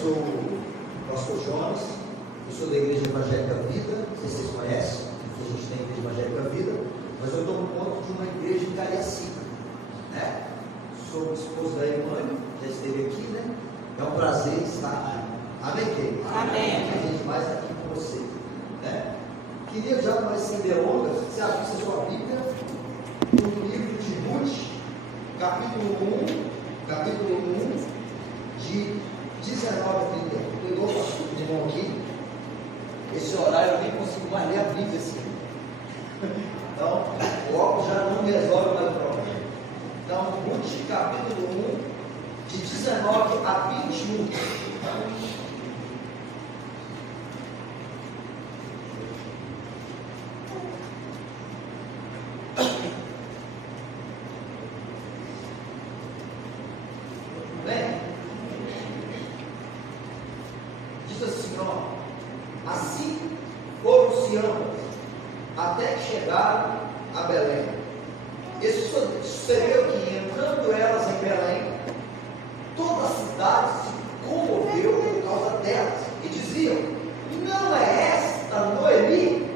sou o pastor Jonas, eu sou da Igreja Evangélica Vida, não sei se vocês conhecem, a gente tem a Igreja Evangélica Vida, mas eu tomo conta de uma igreja em Cariacica, né? Sou esposo da Emmanuel, já esteve aqui, né? É um prazer estar aqui. Amém, querido? Amém. A gente mais aqui com você, né? Queria já, mais sem delongas, você acha que sua Bíblia, no livro de Ruth, capítulo 1, de 19 a 30. Eu dou para o irmão aqui. Esse horário eu nem consigo mais ler a Bíblia assim. Então, o óculos já não me resolve mais o problema. Então, Ruth, capítulo 1, de 19 a 21. Bem, diz assim, ó: assim foram-se ambas, até que chegaram a Belém. Isso sucedeu que, entrando elas em Belém, toda a cidade se comoveu por causa delas, e diziam: não é esta Noemi?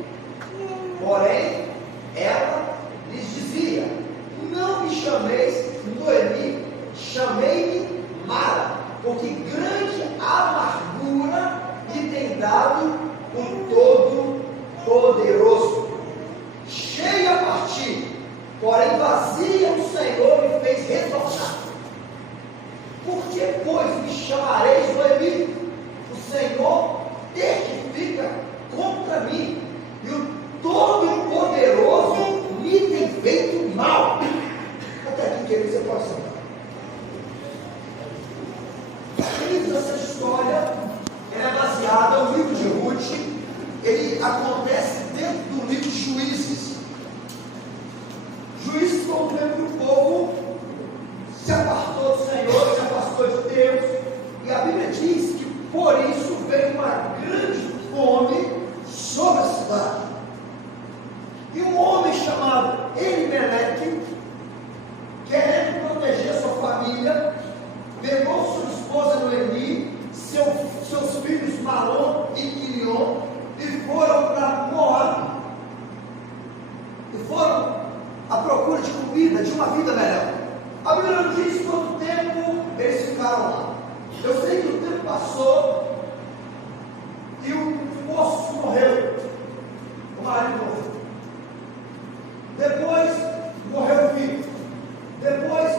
Porém, ela lhes dizia: não me chameis Noemi, chamei-me Mara, porque grande amargura me tem dado o Todo-Poderoso. Cheia a partir, porém vazia o Senhor me fez retornar. Por que, pois, me chamareis Noemi? O Senhor testifica contra mim, e o Todo-Poderoso me tem feito mal. Até aqui, querido, você pode sentar. Queridos, essa história é baseada no livro de Ruth. Ele acontece dentro do livro de Juízes. Juízes foi um tempo que o povo se apartou do Senhor, se afastou de Deus, e a Bíblia diz que por isso veio uma grande fome sobre a cidade. E um homem chamado Elimeleque, querendo proteger sua família, pegou sua esposa Noemi, seus filhos Malom e Quilion, e foram para Moab, e foram à procura de comida, de uma vida melhor. A Bíblia não diz quanto tempo eles ficaram lá. Eu sei que o tempo passou e o moço morreu, o marido morreu. Depois morreu o filho. Depois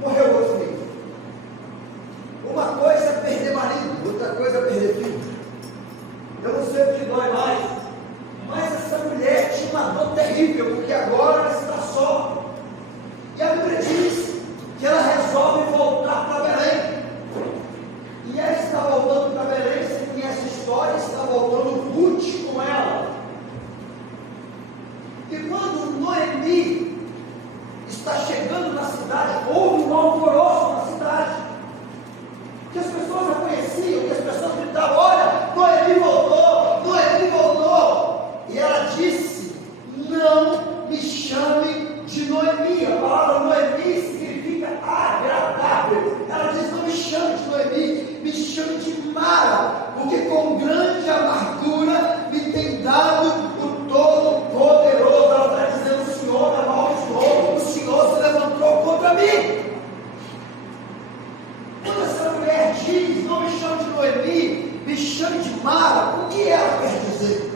morreu outro filho. Uma coisa é perder marido, outra coisa é perder filho. Eu não sei o que dói mais, mas essa mulher tinha uma dor terrível, porque agora ela está só. E a Bíblia diz que ela resolve voltar para Belém. E ela está voltando para Belém. Você conhece a história? Está voltando Ruth com ela. E quando Noemi está chegando na cidade, houve um alvoroço na cidade, que as pessoas a conheciam, que as pessoas gritavam: olha, Noemi voltou, Noemi voltou. E ela disse: não me chame de Noemi. A palavra Noemi significa agradável. Ela diz: não me chame de Noemi, me chame de Mara, porque com grande amargura me tem dado o Todo-Poderoso. Ela está dizendo: o Senhor me amaldiçoou, o Senhor se levantou contra mim. Quando essa mulher diz: não me chame de Noemi, me chame de Mara, o que ela quer dizer?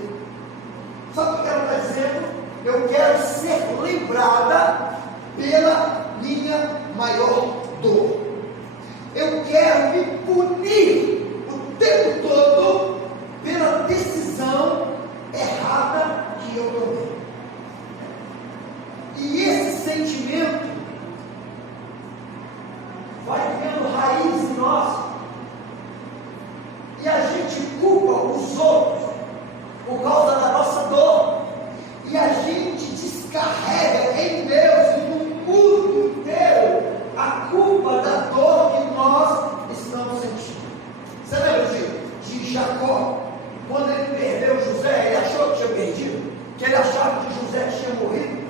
Sabe o que ela está dizendo? Eu quero ser lembrada pela minha maior dor. Eu quero me punir o tempo todo pela decisão errada que eu tomei. E esse sentimento vai criando raiz em nós, e a gente culpa os outros por causa da nossa dor, e a gente descarrega em Deus e no mundo inteiro a culpa da dor que nós estamos sentindo. Você lembra de Jacó, quando ele perdeu José? Ele achou que tinha perdido, que ele achava que José tinha morrido,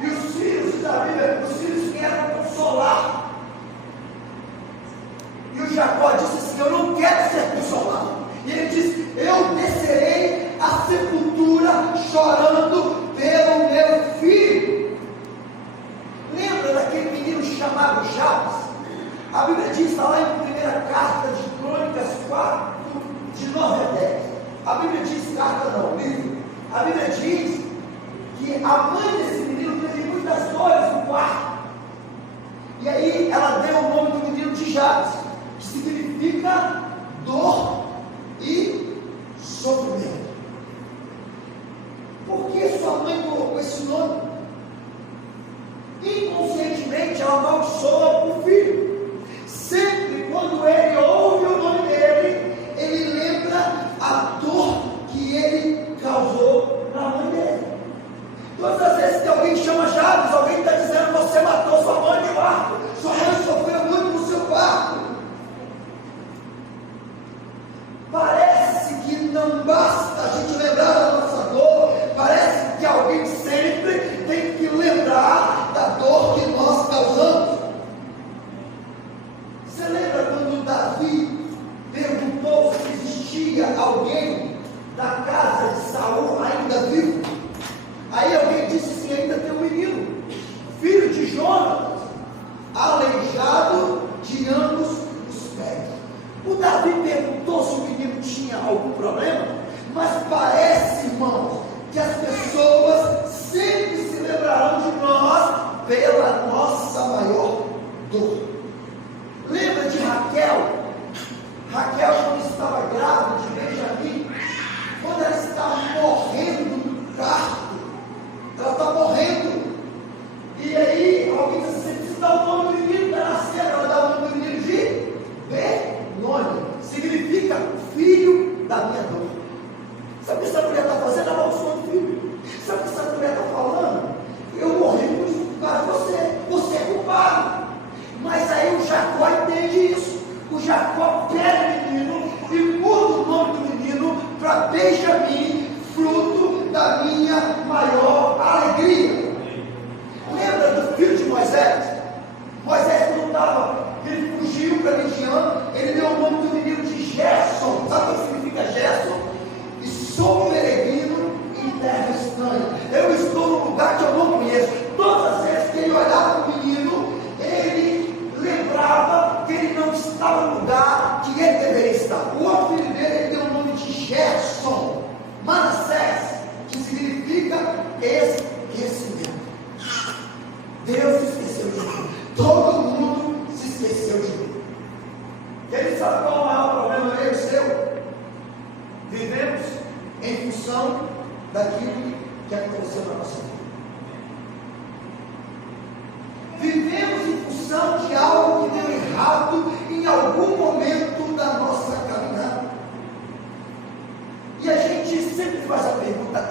e os filhos da Bíblia, os filhos vieram consolar, e o Jacó disse assim: eu não quero ser consolado. E ele diz: eu descerei à sepultura chorando pelo meu filho. Lembra daquele menino chamado Jabes? A Bíblia diz, está lá em 1ª carta de Crônicas 4, de 9 a 10. A Bíblia diz, carta não, livro. A Bíblia diz que a mãe desse menino teve muitas dores no quarto. E aí ela deu o nome do menino de Jabes, que significa dor e sofrimento. Por que sua mãe colocou esse nome? Inconscientemente ela amaldiçoa o filho. Sempre quando ele ouve o nome dele, ele lembra a dor que ele causou na mãe dele. Todas as vezes que alguém chama Jabes, alguém está dizendo: você matou sua mãe no quarto, sua mãe sofreu muito no seu quarto. Parece que não basta a gente lembrar da nossa dor, parece que alguém sempre tem que lembrar da dor que nós causamos. Você lembra quando Davi perguntou se existia alguém da casa de Saul ainda vivo? Aí alguém disse sim, ainda tem um menino, filho de Jonatas, aleijado de ambos os pés. O Davi perguntou se o menino tinha algum problema, mas parece, irmãos, que as pessoas sempre se lembrarão de nós pela nossa maior dor. Lembra de Raquel? Raquel, quando estava grávida de Benjamim, quando ela estava morrendo no parto, ela está morrendo, e aí alguém diz assim: você precisa dar o nome do menino para nascer. Ela dá o nome do menino de Benoni, significa filho da minha dor. Sabe o que essa mulher está fazendo? Ela amaldiçoa o filho. Sabe o que essa mulher está falando? Eu morri por causa de você, você é culpado. Mas aí o Jacó entende isso. O Jacó pega o menino e muda o nome do menino para Benjamim, fruto da minha maior alegria. Lembra do filho de Moisés? Moisés, quando estava, ele fugiu para Midian, ele deu o nome do menino de Gerson. Sabe o que significa Gerson? E sou peregrino em terra estranha. Eu estou num lugar que eu não conheço. Todas as vezes que ele olhava para o menino, ele lembrava que ele não estava no lugar que ele deveria estar. O outro filho dele, ele deu o nome de Gerson, Manassés, que significa esquecimento. Deus se esqueceu de mim. Todo mundo se esqueceu de mim. Ele sabe qual é o maior problema meu e seu? Vivemos em função daquilo que aconteceu na nossa vida. Vivemos em função de algo que deu errado em algum momento da nossa caminhada. E a gente sempre faz a pergunta: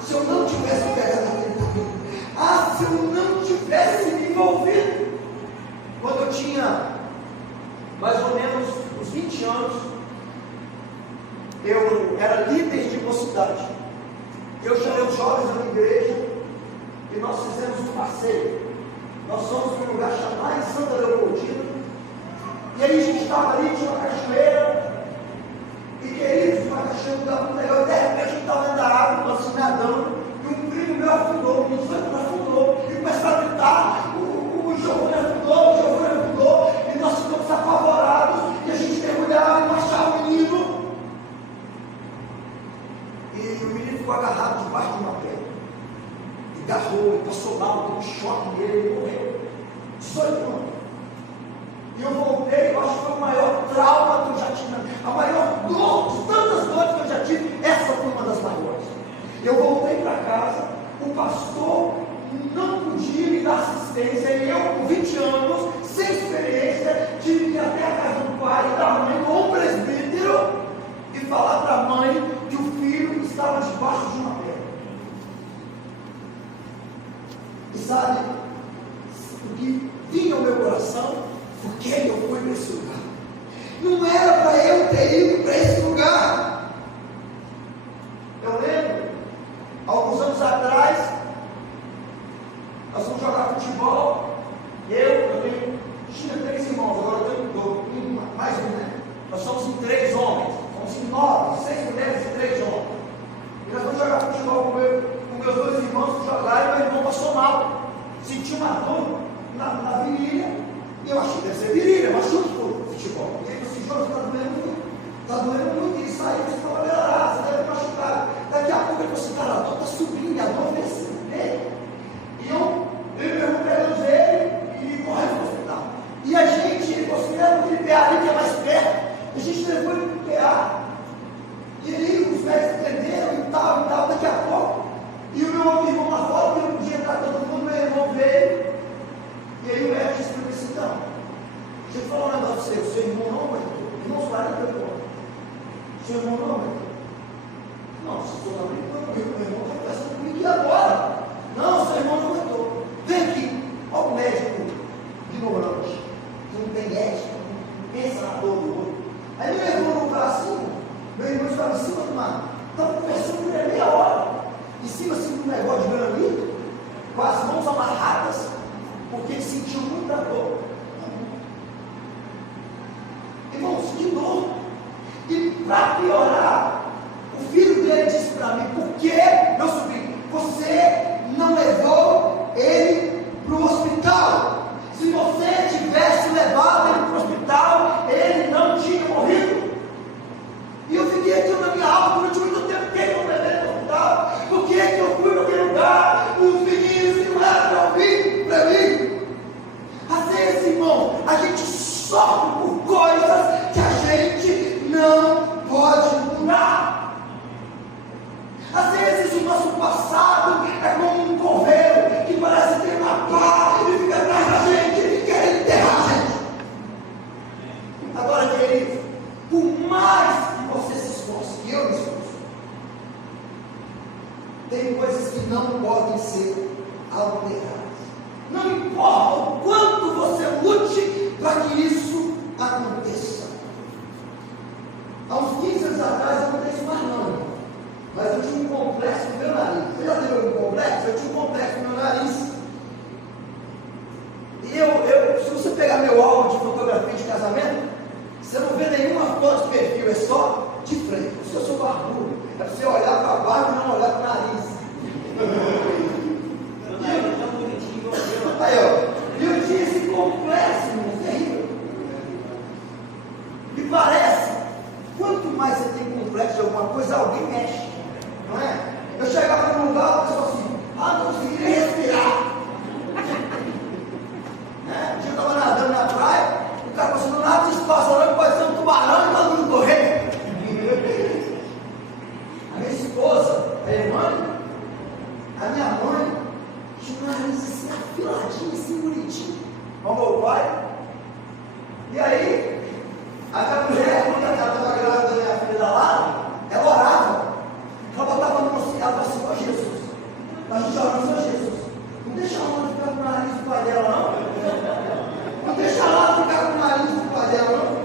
se eu não tivesse pegado aquele caminho, se eu não tivesse me envolvido. Quando eu tinha mais ou menos uns 20 anos, eu era líder de mocidade. Eu chamei os jovens da minha igreja e nós fizemos um passeio. Nós fomos para um lugar chamado Santa Leopoldina. E aí a gente estava ali, tinha uma cachoeira. E queridos, uma cachoeira estava muito legal. De repente a gente estava dentro da água, nós assim, nadando. E um primo meu afundou, um santo afundou. E começaram a gritar: o Giovanni afundou, o Giovanni afundou. E nós ficamos apavorados. E a gente mergulhava e não achava o menino. E o menino ficou agarrado debaixo de uma pedra. E agarrou, e passou mal, deu um choque nele, ele morreu. 18 anos. E eu voltei, eu acho que foi o maior trauma que eu já tive, a maior dor, de tantas dores que eu já tive, essa foi uma das maiores. Eu voltei para casa, o pastor não podia me dar assistência, e eu, com 20 anos, sem experiência, tive que ir até a casa do pai e da mãe, com um presbítero, e falar para a mãe que o filho estava debaixo de uma pedra. E sabe, o que vinha ao meu coração, por que eu fui para esse lugar? Não era para eu ter ido para esse lugar. Eu lembro, alguns anos atrás, nós fomos jogar futebol. Eu tinha 3 irmãos, agora eu tenho mais um, né? Nós somos em PA ali que é mais perto. A gente levou ele para o PA. E aí os médicos entenderam e tal, daqui a pouco. E o meu outro irmão lá fora, porque não podia entrar todo mundo, meu irmão veio. E aí o médico disse para mim assim, então, deixa eu falar um negócio para você, o seu irmão não aguentou. Irmãos, 40 anos. O seu irmão não aguentou. Não, se for não brincando comigo, meu irmão está conversando comigo e agora? Não, seu irmão não aguentou. Vem aqui, olha o médico ignorante, que não tem ética, não pensa na dor do outro. Aí meu irmão no bracinho, meu irmão estava em cima do mar, estava conversando com ele meia hora, em cima assim de um negócio de granito, com as mãos amarradas, porque ele sentiu muita dor. Irmãos, que dor! E para piorar, o filho dele disse para mim, por que, meu sobrinho, você não levou ele para o hospital? Se você tivesse levado ele para o hospital, ele não tinha morrido. E eu fiquei aqui na minha alma durante muito tempo, por que eu não levei ele para o hospital? Por que eu fui para aquele lugar? Os meninos que não era para ouvir para mim. Às vezes, irmão, a gente sofre por coisas que a gente não pode mudar. Às vezes o nosso passado é como um coveiro que parece ter uma pá e fica atrás da gente, querendo enterrar a gente. Agora, queridos, por mais que você se esforce, que eu me esforço, tem coisas que não podem ser alteradas. Não importa o quanto você lute para que isso aconteça. Há uns 15 anos atrás eu não tenho isso mais não. Mas eu tinha um complexo no meu nariz. Você já teve algum complexo? Eu tinha um complexo no meu nariz. E se você pegar meu álbum de fotografia de casamento, você não vê nenhuma foto de perfil, é só de frente. Se eu sou barbudo, é para você olhar para a barba e não olhar para o nariz. Aí, ó, eu tinha esse complexo, irmão, terrível. E parece, quanto mais você tem complexo de alguma coisa, alguém mexe. Não é? Eu chegava num lugar, a pessoa assim, não conseguia nem respirar. Um dia eu estava nadando na praia, o cara passando nada de espaço, olhando, pode ser um tubarão e todo mundo correndo. A minha esposa, a irmã, a minha mãe, tinha um nariz assim, afiladinho, assim, bonitinho. O meu pai. E aí, aquela mulher, quando ela estava grávida da minha filha lá, ela orava. Ela botava no nosso ela falava assim, ó Jesus, a gente orando, ó Jesus, não deixa a mãe ficar com o nariz do pai dela não. Não deixa ela ficar com o nariz do pai dela não.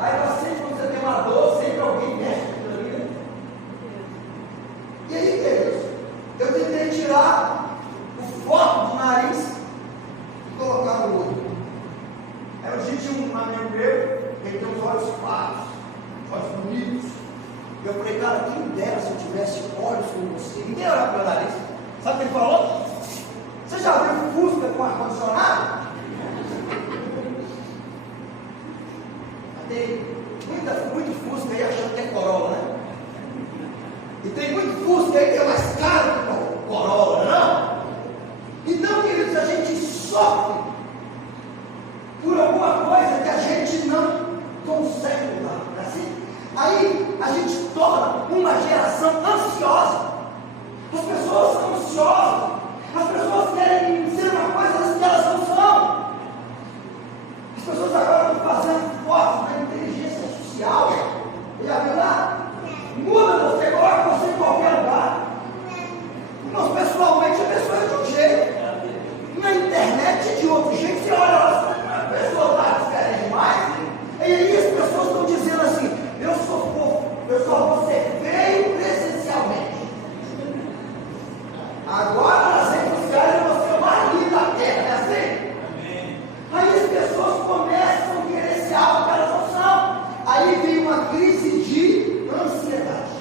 Aí você, quando você tem uma dor, sempre alguém mexe com a vida. E aí, queridos, eu tentei tirar o foco do nariz e colocar no outro. Aí um dia tinha um amigo meu, ele tem os olhos claros, olhos bonitos. Eu falei, cara, quem dera se eu tivesse olhos como você. Ninguém olhava para o meu nariz. Sabe o que ele falou? Você já viu Fusca com ar-condicionado? Tem muito Fusca aí achando que é Corolla, né? E tem muito Fusca aí que é mais caro que o Corolla, não? Então, queridos, a gente sofre por alguma coisa que a gente não consegue mudar, não é assim? Aí a gente torna uma geração ansiosa. As pessoas são ansiosas, as pessoas querem ser uma coisa que elas não são. As pessoas agora estão fazendo fotos na inteligência artificial. Já viu lá? Muda você, coloca você em qualquer lugar. Mas pessoalmente a pessoa é de um jeito, na internet é de outro jeito. Você olha lá, a pessoa está diferente demais. E aí as pessoas estão dizendo assim, eu sou fofo, eu só vou ser feio presencialmente. Agora nas redes sociais eu vou ser o mais lindo da terra, é assim? Aí as pessoas começam a querer ser algo que elas não são. Aí vem uma crise de ansiedade.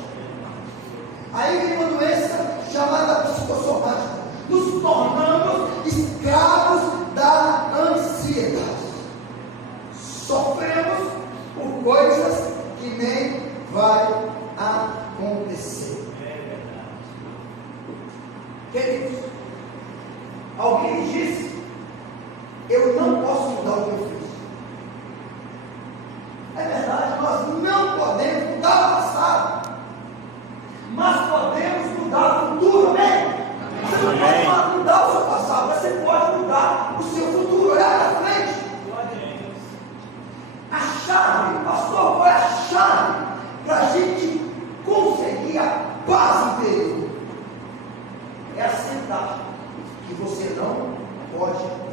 Aí vem uma doença chamada psicossomática. Nos tornamos escravos da ansiedade. Sofremos por coisas que nem vai acontecer. Queridos, alguém disse eu não posso mudar o que eu fiz. É verdade, nós não podemos mudar o passado, mas podemos mudar o futuro, amém? Você não pode mudar o seu passado, mas você pode mudar o seu futuro, olhar para frente. A chave, pastor, qual é a chave para a gente conseguir a paz interior? É aceitar que você não pode mudar.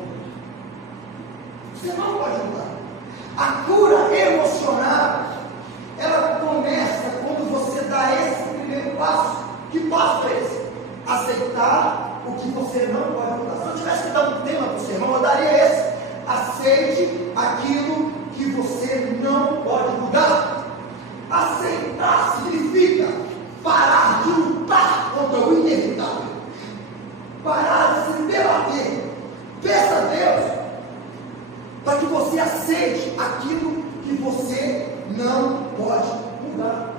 Você não pode mudar. A cura emocional, ela começa quando você dá esse primeiro passo. Que passo é esse? Aceitar o que você não pode mudar. Se eu tivesse que dar um tema para o sermão, eu daria esse: aceite aquilo que você não pode mudar. Aceitar significa parar de lutar contra o inevitável, parar de se debater. Peça a Deus para que você aceite aquilo que você não pode mudar.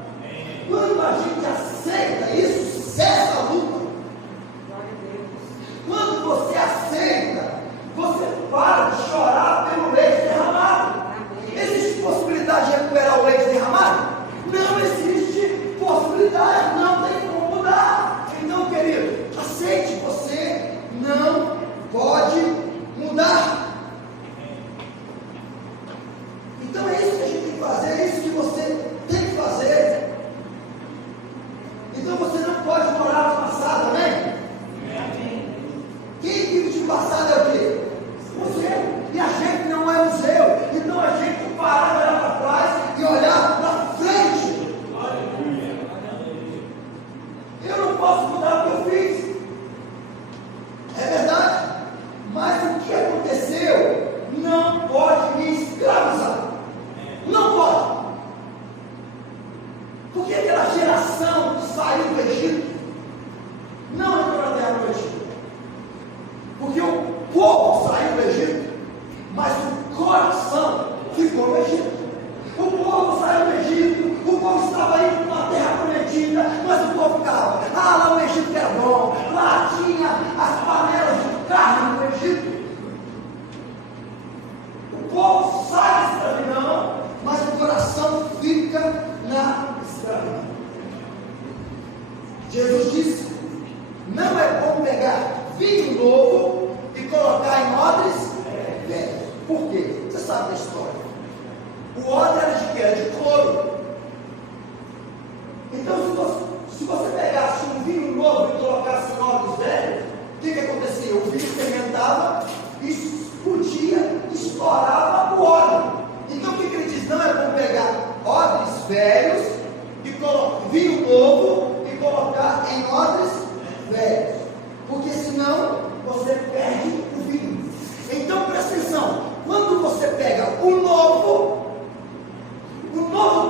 Quando a gente aceita isso, cessa a luta. Quando você aceita, você para de chorar pelo leite derramado. Existe possibilidade de recuperar o leite derramado? Não existe possibilidade, não tem como mudar. Então, querido, aceite, você não pode mudar. Então é isso que a gente tem que fazer, é isso que você tem que fazer. Então você não pode morar no passado, amém? Quem vive de passado é o quê? Museu. E a gente não é museu. Então a gente tem que parar de olhar para trás e olhar para frente. Eu não posso mudar o que eu fiz. É verdade. Mas o que aconteceu não pode me escravizar. Não pode. Porque aquela geração que saiu do Egito não entrou na terra prometida. Porque o povo saiu do Egito, mas o coração ficou no Egito. O povo saiu do Egito, o povo estava indo para a terra prometida, mas o povo ficava: lá o Egito era bom, lá tinha as panelas de carne no Egito. O povo sai da escravidão, mas o coração fica na escravidão. Jesus disse: não é bom pegar vinho novo e colocar em odres velhos. Por quê? Você sabe da história. O odre era de quê? Era de couro. Então, se você pegasse um vinho novo e colocasse em odres velhos, o que acontecia? O vinho fermentava, explodia, estourava o óleo. Então o que ele diz? Não é bom pegar odres velhos e vinho novo e colocar em odres velhos, porque senão você perde o vinho. Então presta atenção: quando você pega o novo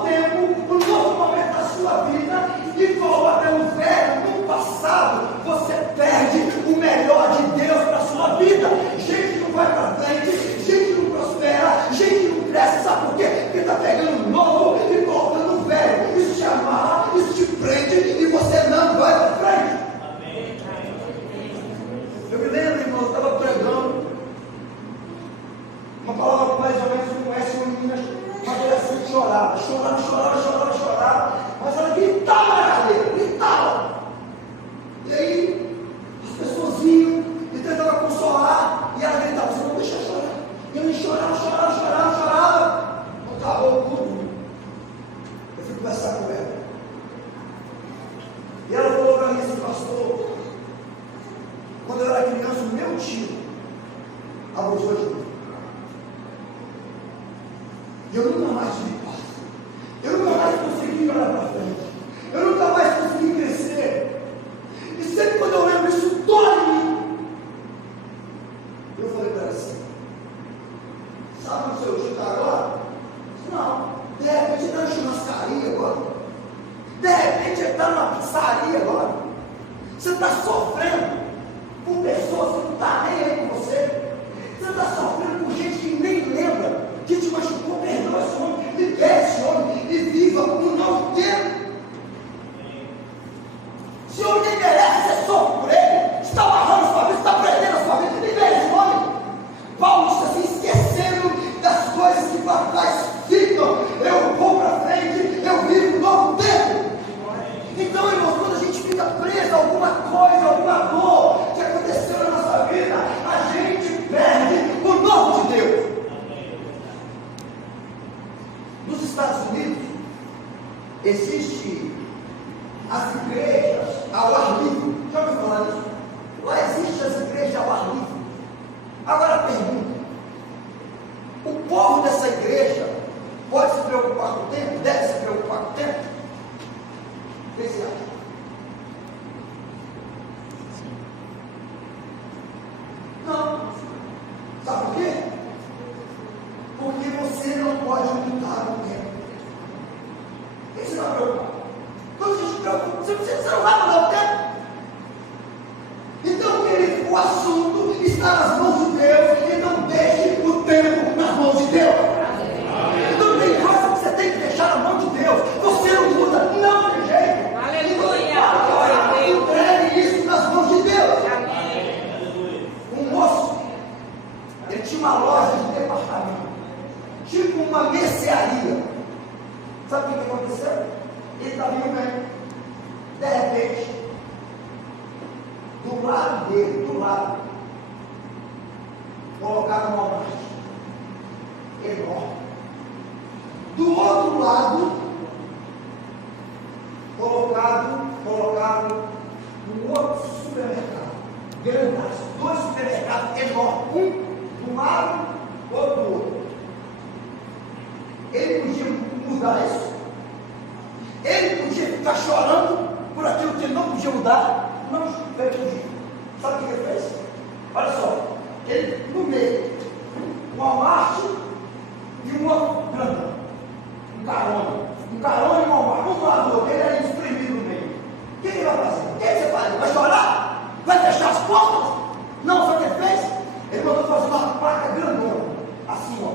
tempo, o novo momento da sua vida e coloca no velho, no passado, você perde o melhor de Deus para a sua vida. Gente não vai para frente, gente não prospera, gente não cresce. Sabe por quê? Porque está pegando o novo e colocando o velho. Isso te amarra, isso te prende e você não vai para frente. Eu me lembro, irmão, eu estava pregando uma palavra mais ou menos como essa, uma menina, uma adolescente chorava, mas ela gritava na cadeira, gritava. E aí as pessoas iam e tentavam consolar, e ela gritava: você não deixa chorar. E eu chorava. Acabou o culto. Eu fui conversar com ela. E ela falou para mim assim: pastor, quando eu era criança, o meu tio abusou de mim. E eu nunca mais tive paz. Eu nunca mais consegui olhar para frente. Eu nunca mais consegui crescer. E sempre quando eu lembro isso, dói em mim. Eu falei para ela assim: sabe onde seu tio está agora? Não. De repente ele está na churrascaria agora. De repente ele está numa pizzaria agora. Você está sofrendo com pessoas que não estão nem aí com você. Você está sofrendo com gente que nem lembra que te machucou. Perdoa esse homem, libera esse homem e viva um novo tempo. Se o homem nem merece, você sofre por ele. Está amarrando a sua vida, está prendendo a sua vida. Libera esse homem. existe as igrejas ao ar livre. Já ouviu falar disso? Lá existem as igrejas ao ar livre. Agora pergunta: o povo dessa igreja pode se preocupar com o tempo? Deve se preocupar com o tempo? O que você acha? Não. Sabe por quê? Porque você não pode mudar o tempo. Por que você não preocupa? Quando você se preocupa, você não vai mudar o tempo. Então, querido, o assunto está nas mãos de Deus. E não deixe o tempo nas mãos de Deus. Então tem coisa que você tem que deixar na mão de Deus. Você não muda, não tem jeito. Aleluia. Entregue isso nas mãos de Deus. Um moço, ele tinha uma loja de departamento, tipo uma mercearia. Sabe o que aconteceu? Ele estava indo bem. De repente, do lado dele, colocaram uma marcha enorme. Do outro lado, colocaram um outro supermercado. Grandes, 2 supermercados enormes, um do lado, outro do outro. Ele podia mudar isso? Ele podia ficar chorando por aquilo que ele não podia mudar? Não, ele podia. Sabe o que ele fez? Olha só, ele no meio, uma marcha e uma grandão, um carona e uma marcha, um lado do outro, ele era espremido no meio. O que ele vai fazer? O que você faz? Vai chorar? Vai fechar as portas? Não, sabe o que ele fez? Ele mandou fazer uma placa grandona, assim, ó,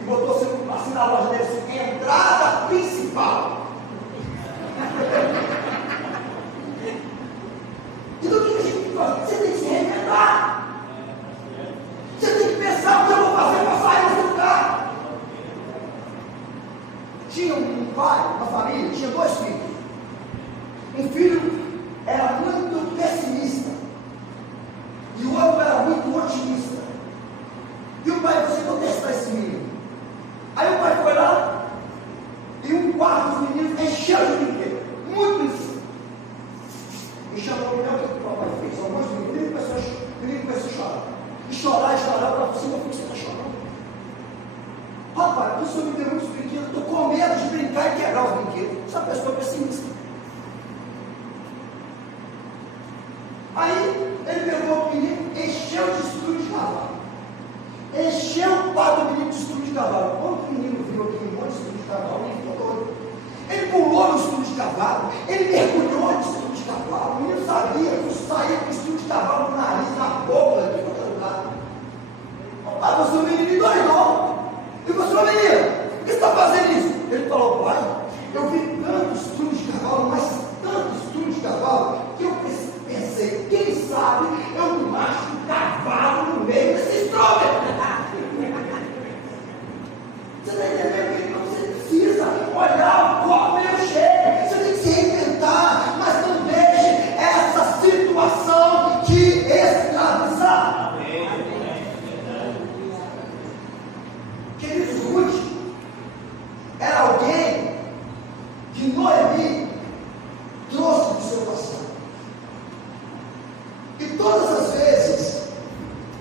e botou assim na loja dele, assim, entrada principal. Então o que a gente faz? Você tem que se reinventar. Você tem que pensar o que eu vou fazer para sair desse lugar. Tinha um pai, uma família, tinha 2 filhos. Um filho era muito pessimista e o outro era muito otimista. E o pai disse: vou testar esse menino. Aí o pai foi lá e um quarto dos meninos encheu de brinquedo, muito brinquedo. E chamou o menino, o que o papai fez? Alguns meninos, o menino começou a chorar. E chorar, para você, por que você está chorando? Papai, o senhor me deu muitos brinquedos, eu estou com medo de brincar e quebrar os brinquedos. Essa pessoa é pessimista. Aí ele pegou o menino, encheu de estrume de cavalo. Encheu o pai do menino de estrume de cavalo. Quando o menino viu aquele monte de estrume de cavalo, ele ficou doido. Ele pulou no estrume de cavalo, ele mergulhou no estrume de cavalo. O menino sabia que saía com o estrume de cavalo no nariz, na boca, de qualquer lugar. Pai, você é um menino endoidou. E você, ô menino, por que você está fazendo isso? Ele falou: pai, eu vi tantos estrumes de cavalo, mas tantos estrumes de cavalo, que eu pensei, quem sabe eu não macho um cavalo no meio desse estrume. Você está entendendo que você precisa olhar o copo meio cheio, você tem que se reinventar, mas não deixe essa situação te escravizar. Queridos, Ruth era alguém que Noemi trouxe do seu passado. E todas as vezes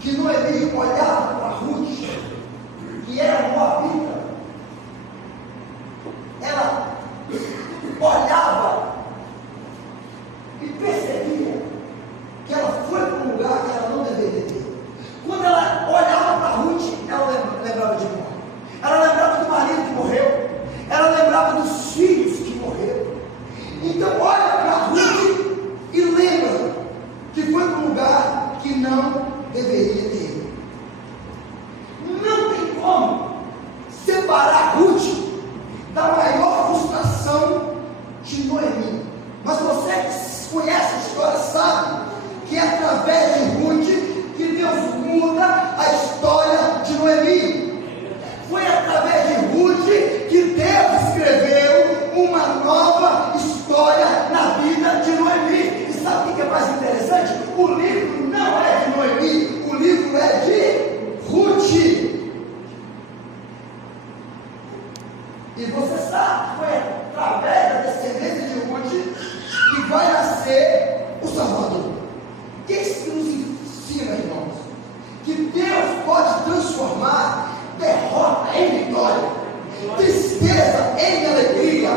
que Noemi olhava para Ruth, que era moabita, ela olhava e percebia que ela foi para um lugar que ela não deveria ter. Quando ela olhava para Ruth, ela lembrava de morrer. Ela lembrava do marido que morreu. Ela lembrava dos filhos que morreram. Então olha para Ruth e lembra que foi para um lugar que não deveria ter. Não tem como ser transformar derrota em vitória, tristeza em alegria,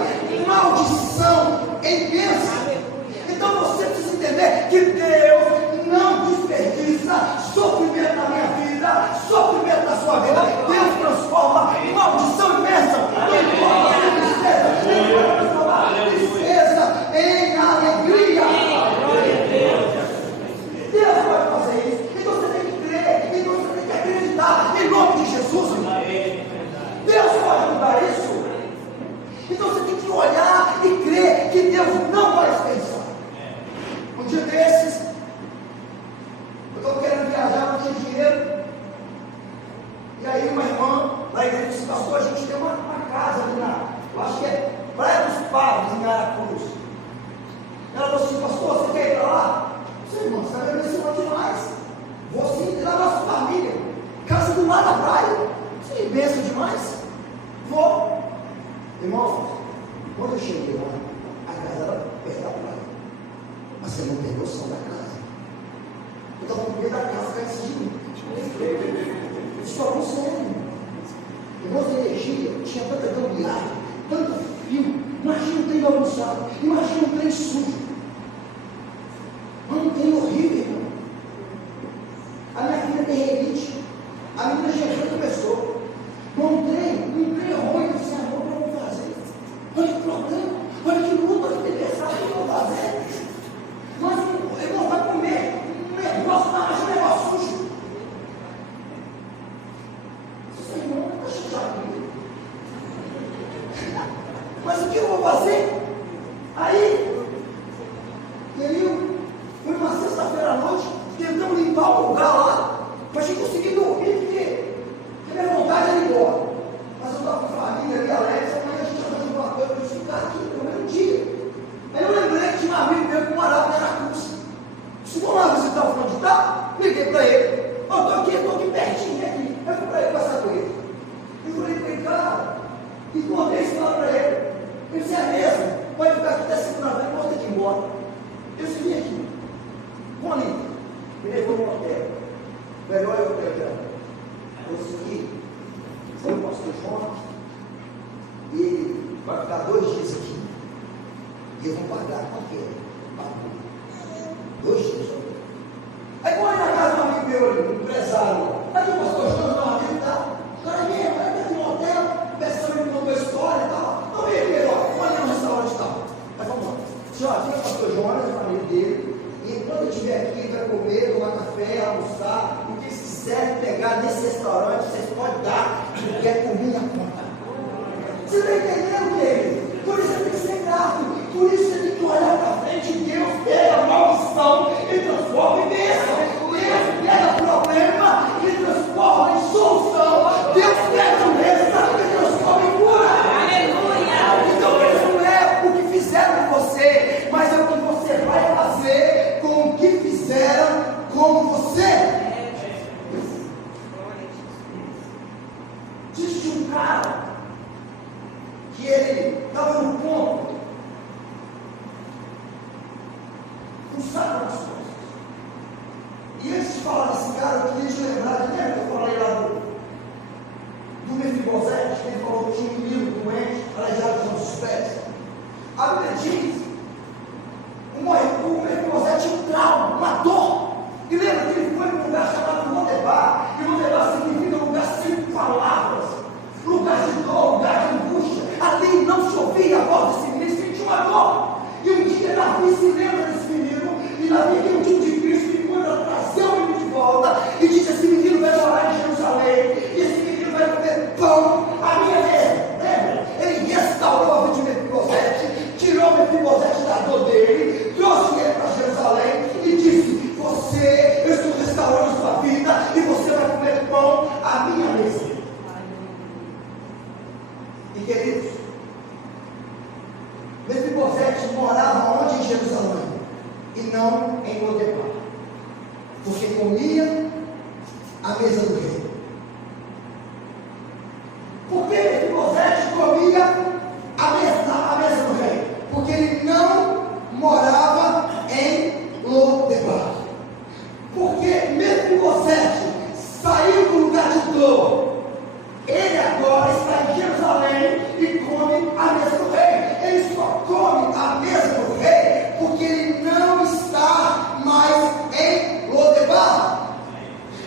maldição em bênção. Então você precisa entender que Deus não desperdiça sofrimento na minha vida, sofrimento na sua vida. Deus transforma maldição em bênção. Ele transforma tristeza em alegria. Deus pode fazer isso. Então você tem que crer, então você tem que acreditar em nome de Jesus. Deus pode mudar isso. Então você tem que olhar e crer que Deus não vai desperdiçar. Um dia desses, eu estou querendo viajar, não tinha dinheiro. E aí uma irmã lá igreja disse: pastor, a gente tem uma casa ali eu acho que é Praia dos Pavos, em Aracruz. Ela falou assim: pastor, você quer ir para lá? Eu disse: irmão, você está me abençoando demais. Vou sim, lá na nossa família, casa do lado da praia. Você me benção demais? Vou. Irmão, quando eu cheguei lá, a casa era perto da praia. Mas você não tem noção da casa. Eu estava com medo da casa cair em cima de mim. Isso foi sério. Irmãos, a energia tinha tanta gambiarra, tanto fio. Imagina um trem bagunçado, imagina um trem sujo. Um trem horrível, irmão. A minha filha tem rinite. A menina já começou. Um trem ruim, eu disse: amor, o que eu vou fazer? Olha que problema, olha que luta, olha que tempestade, o que eu vou fazer? Mas eu não vai comer um negócio, mas um negócio sujo. Você, irmão, está chateado comigo. Mas o que eu vou fazer? Aí, eu fui uma sexta-feira à noite, tentando limpar o lugar lá, mas eu consegui dormir, porque a minha vontade era ir embora. Mas eu estava com a família ali, Alex, amanhã a gente vai fazer alguma coisa, eu preciso ficar aqui pelo menos um dia. Aí eu lembrei que tinha um amigo meu que morava na Aracruz. Se vou lá visitar o fulano de tal, liguei para ele. Eu estou aqui pertinho aqui. Eu fui para ele passar com ele. Eu falei para ele: cara, e contei a história para ele. Ele disse: é mesmo? Pode ficar aqui até segunda-feira, pode ter que ir embora. Eu disse: vim aqui. Vamos ali. Me levou no hotel. Melhor eu pegar. Eu disse: foi o pastor João. E ele vai ficar 2 dias aqui. E eu vou pagar qualquer bagulho. 2 dias. Aí quando eu ia na casa do amigo meu ali, um empresário, aí o pastor João dá uma vida e tal. O cara mesmo, vai dentro do hotel, pensando em contar a história e tal. Então vem aqui, ó, vamos ali no restaurante e tal. Aí vamos lá. Senhor, aqui é o pastor João, a família dele. E quando eu estiver aqui, ele vai comer, tomar café, almoçar. O que vocês quiserem pegar nesse restaurante, vocês podem dar, porque é por minha conta. Você está entendendo, querido? Por isso você tem que ser grato. Por isso você tem que olhar para frente. Deus pega a maldição e transforma em bênção. Deus pega problema e transforma em solução. Deus pega doença e transforma em cura. Aleluia! Então isso não é o que fizeram com você, mas é o que você vai fazer com o que fizeram com você. Diz de um cara que ele estava no ponto, não sabe as coisas. E antes de falar desse cara, eu queria te lembrar, lembra que eu falei lá do Mefibosete, que ele falou que tinha um menino doente, aleijado dos nossos pés. A Bíblia diz: o Mefibosete tinha um trauma, uma dor. E lembra que ele foi para um lugar chamado Lodebar, e Lodebar significa lugar sem palavras, lugar de dor, lugar de angústia. Ali não chovia a voz desse menino, sentia uma dor. E um dia Davi se lembra desse menino, e Davi tem um tipo de Cristo que manda trazer o menino de volta, e diz: esse menino vai morar em Jerusalém, e esse menino vai comer pão à minha mesa. Lembra? Ele restaurou a vida de Mefibosete, tirou o Mefibosete da dor dele, trouxe ele para Jerusalém, e disse: eu estou restaurando a sua vida, e você vai comer pão à minha mesa. E queridos, Mefibosete morava onde? Em Jerusalém, e não em Lodebar, porque comia à mesa do rei. Por que Mefibosete comia à mesa do rei? Porque ele não morava em Lodebar. Porque Mefibosete saiu do lugar de curou. Ele agora está em Jerusalém e come a mesa do rei. Ele só come a mesa do rei porque ele não está mais em Lodebar.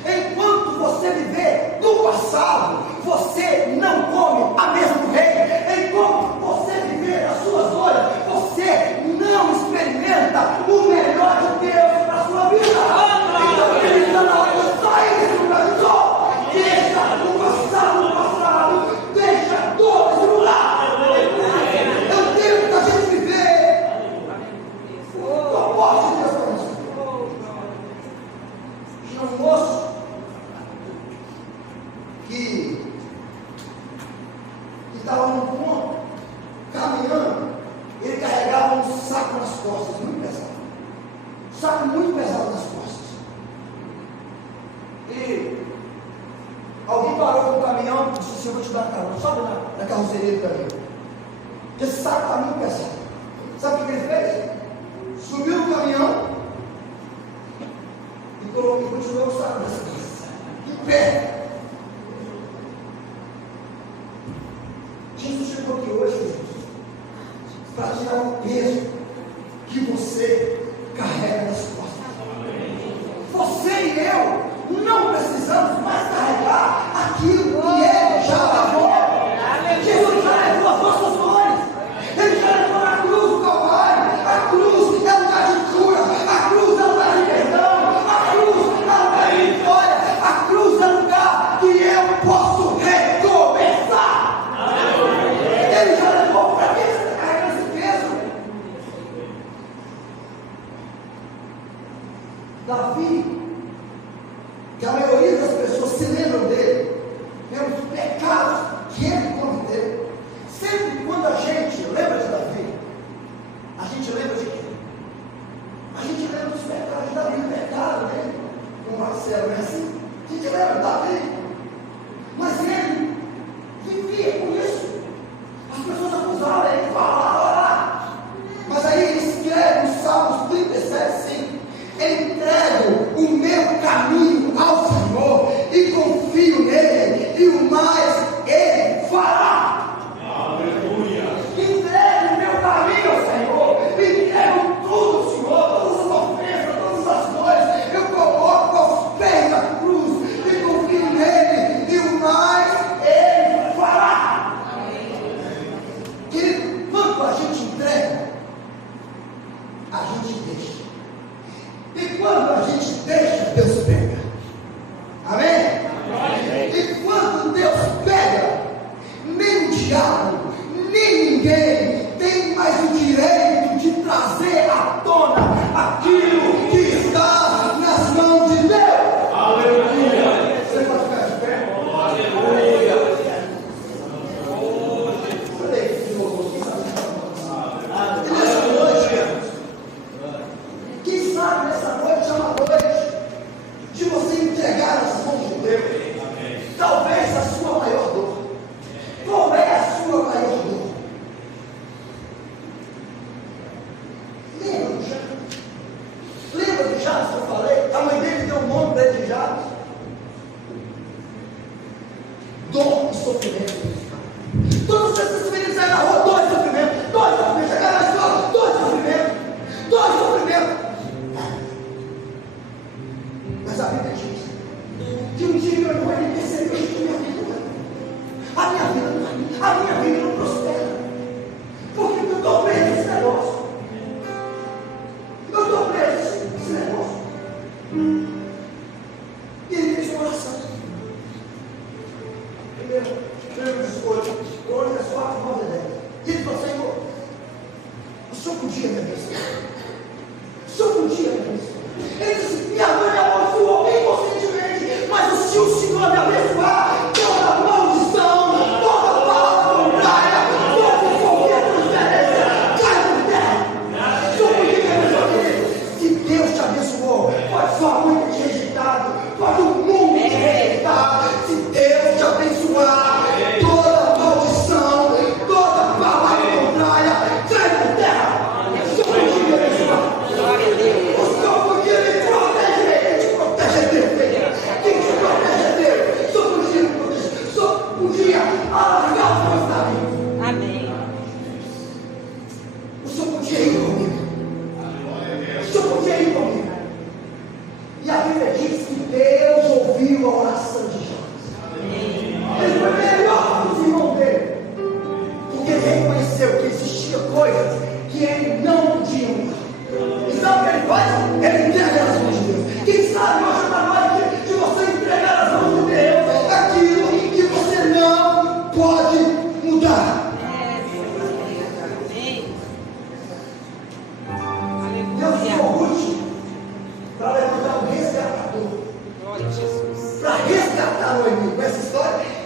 Enquanto você viver do passado, você não come a mesa do rei. Enquanto você viver as suas dores, você não experimenta o melhor de Deus para a sua vida. Então ele está na hora de sair desse lugar de dor. Deixa o passado no passado. Deixa a dor nesse lugar. Eu tenho que a gente viver o propósito de Deus para isso. Tinha um moço que estava num ponto, caminhando, ele carregava um saco nas costas, muito pesado. Um saco muito pesado nas costas. E alguém parou com o caminhão e disse: eu vou te dar carona, sobe na carroceria do caminhão. Esse saco está muito pesado. Sabe o que ele fez? Subiu no caminhão e colocou, continuou o saco nessa costas, em pé. Jesus chegou aqui hoje, Jesus, para tirar o peso que você carrega nas costas. Você e eu não precisamos mais carregar aquilo que Ele já levou. Jesus já levou as nossas dores. Ele já levou na cruz do Calvário. A cruz é lugar de cura. A cruz é lugar de perdão. A cruz é lugar de vitória. A cruz é lugar que eu posso recomeçar. Ele já levou. Para que você está carregando esse peso? Davi, que a maioria das pessoas se lembram dele pelos pecados que ele cometeu. Sempre quando a gente lembra de Davi, a gente lembra de quem? A gente lembra dos pecados de Davi, o pecado dele com Marcelo, não é assim? A gente lembra de Davi, mas ele vivia com isso. As pessoas acusavam ele, lá. Mas aí ele escreve no Salmos 37 assim: entrego o meu caminho ao Senhor e confio nele, e o mais ele fará. Aleluia. Entrego o meu caminho ao Senhor, entrego tudo ao Senhor, todas as ofensas, todas as dores, eu coloco aos pés da cruz e confio a oração de Jonas. Ele foi melhor que os irmãos dele, porque ele reconheceu que existia coisas que ele não podia mudar. E sabe o que ele faz? Ele entrega as mãos de Deus. Quem sabe hoje está mais de você entregar as mãos de Deus aquilo que você não pode mudar. Deus usou Ruth para levantar um resgatador, para resgatar o inimigo. Essa história